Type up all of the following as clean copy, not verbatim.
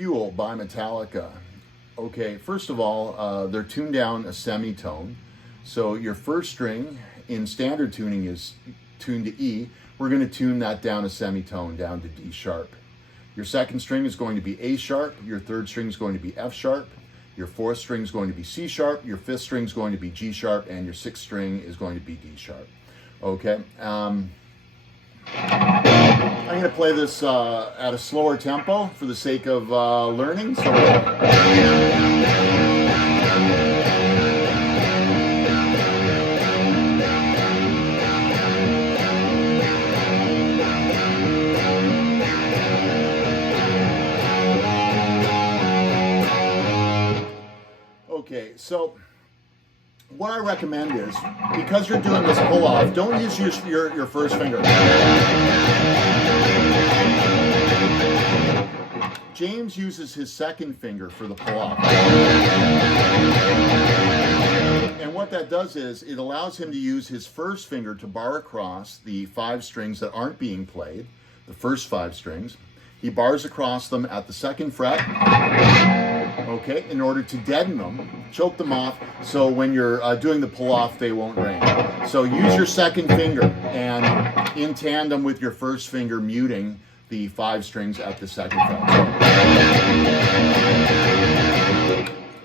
Fuel by Metallica. Okay, first of all, they're tuned down a semitone. So your first string in standard tuning is tuned to E. We're going to tune that down a semitone down to D sharp. Your second string is going to be A sharp. Your third string is going to be F sharp. Your fourth string is going to be C sharp. Your fifth string is going to be G sharp. And your sixth string is going to be D sharp. Okay. I'm going to play this at a slower tempo for the sake of learning. So okay, so what I recommend is, because you're doing this pull off, don't use your first finger. James uses his second finger for the pull off. And what that does is it allows him to use his first finger to bar across the 5 strings that aren't being played, the first 5 strings. He bars across them at the 2nd fret, okay, in order to deaden them, choke them off, so when you're doing the pull-off, they won't ring. So use your second finger, and in tandem with your first finger, muting the 5 strings at the 2nd fret.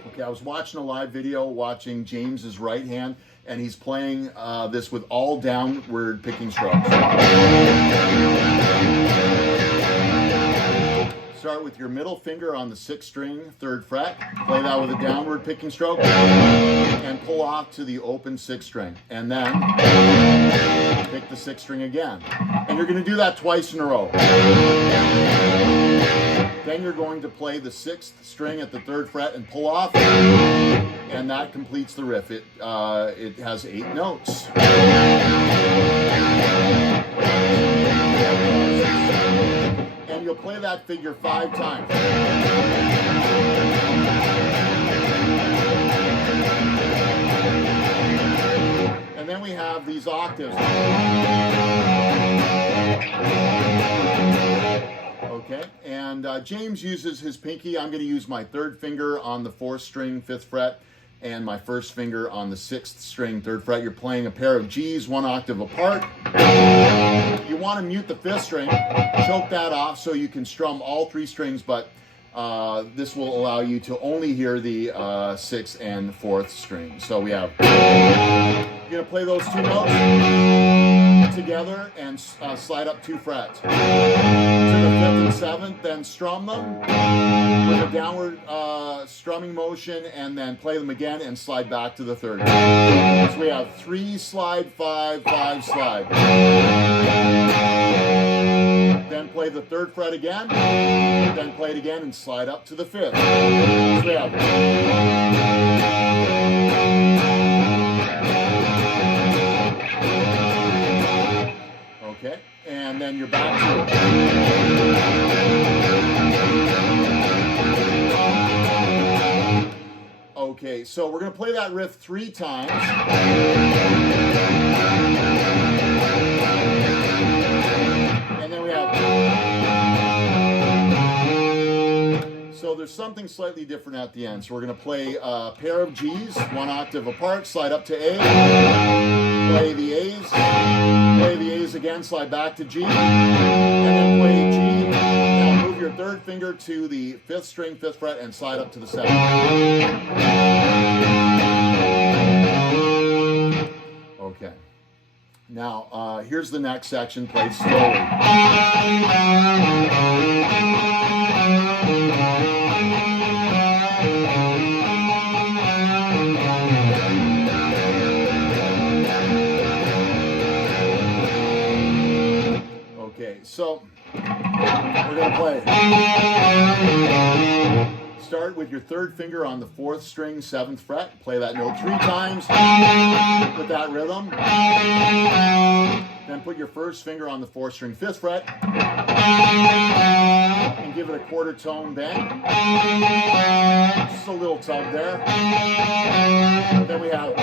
Okay, I was watching a live video, watching James's right hand, and he's playing this with all downward picking strokes. Start with your middle finger on the 6th string, 3rd fret. Play that with a downward picking stroke and pull off to the open 6th string. And then pick the 6th string again. And you're going to do that twice in a row. Then you're going to play the 6th string at the 3rd fret and pull off. And that completes the riff. It has 8 notes. And you'll play that figure 5 times. And then we have these octaves. Okay, and James uses his pinky. I'm going to use my 3rd finger on the 4th string, 5th fret, and my 1st finger on the 6th string, 3rd fret. You're playing a pair of G's 1 octave apart. You want to mute the 5th string, choke that off so you can strum all 3 strings, but this will allow you to only hear the 6th and 4th string. So we have, you're going to play those 2 notes together and slide up 2 frets. To the 5th and 7th, then strum them with a downward strumming motion, and then play them again and slide back to the 3rd. So we have 3 slide, 5, 5 slide. Then play the 3rd fret again, then play it again and slide up to the 5th. So we have okay, and then you're back to it. Okay, so we're going to play that riff 3 times. And then we have... So there's something slightly different at the end. So we're going to play a pair of G's, 1 octave apart, slide up to A, play the A's again, slide back to G, and then play G. Now move your 3rd finger to the 5th string, 5th fret, and slide up to the 7th. Okay. Now, here's the next section, played slowly. Okay, so we're going to play. Start with your 3rd finger on the 4th string, 7th fret. Play that note 3 times with that rhythm. Then put your 1st finger on the 4th string, 5th fret, and give it a quarter tone bend. Just a little tug there. Then we have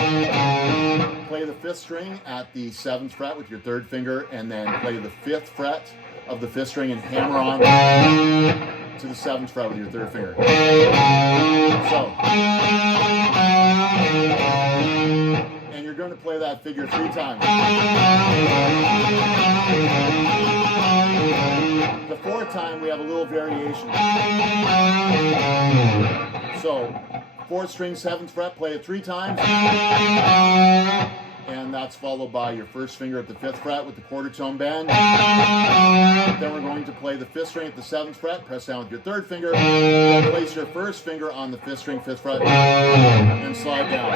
play the 5th string at the 7th fret with your 3rd finger, and then play the 5th fret of the 5th string and hammer on to the 7th fret with your 3rd finger. So, and you're going to play that figure 3 times. The 4th time we have a little variation. So, 4th string, 7th fret, play it 3 times. And that's followed by your 1st finger at the 5th fret with the quarter tone bend. Then we're going to play the 5th string at the 7th fret, press down with your 3rd finger, then place your 1st finger on the 5th string, 5th fret, and slide down.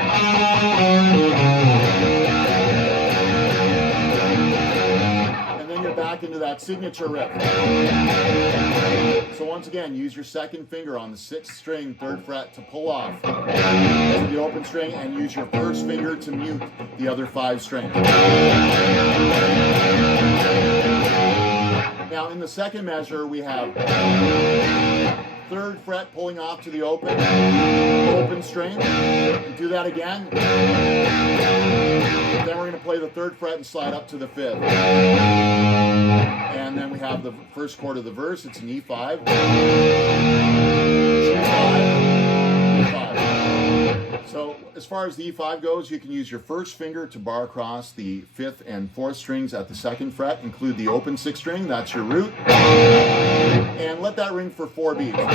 And then you're back into that signature riff. So once again, use your 2nd finger on the 6th string, 3rd fret to pull off to the open string, and use your 1st finger to mute the other 5 strings. Now in the 2nd measure, we have 3rd fret pulling off to the open string. And do that again. Then we're going to play the 3rd fret and slide up to the 5th. And then we have the 1st chord of the verse. It's an E5. G5, E5. So as far as the E5 goes, you can use your 1st finger to bar across the 5th and 4th strings at the 2nd fret. Include the open 6th string. That's your root. And let that ring for 4 beats. Up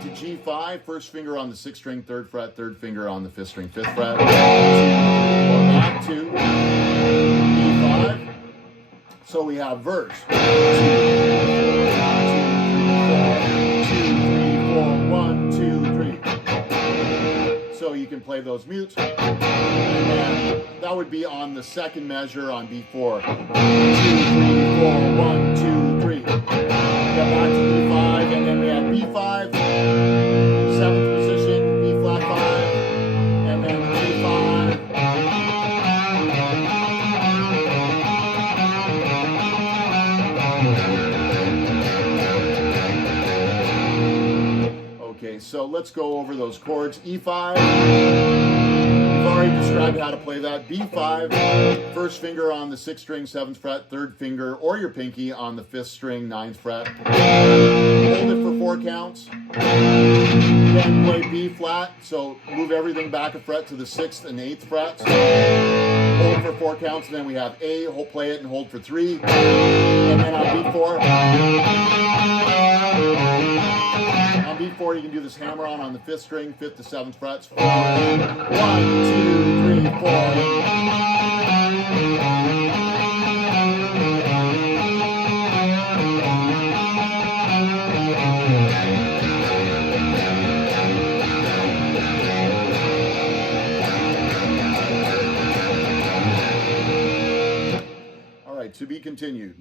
to G5, 1st finger on the 6th string, 3rd fret, 3rd finger on the 5th string, 5th fret. Back to E5. So we have verse. 2, 3, 4, 1, 2, 3. So you can play those mutes. And that would be on the 2nd measure on B4. 2, 3, 4, 1, 2, 3. Get back to B5, and then we have B5, 7th position, B flat 5, and then B5. Okay, so let's go over those chords. E5, we've already described how to play that. B5, 1st finger on the 6th string, 7th fret, 3rd finger or your pinky on the 5th string, 9th fret. Hold it for 4 counts. Then play B flat, so move everything back a fret to the 6th and 8th frets. Hold for 4 counts, and then we have A, play it and hold for 3. And then on B4, you can do this hammer on the 5th string, 5th to 7th frets. 1, 2, 3, 4. All right, to be continued.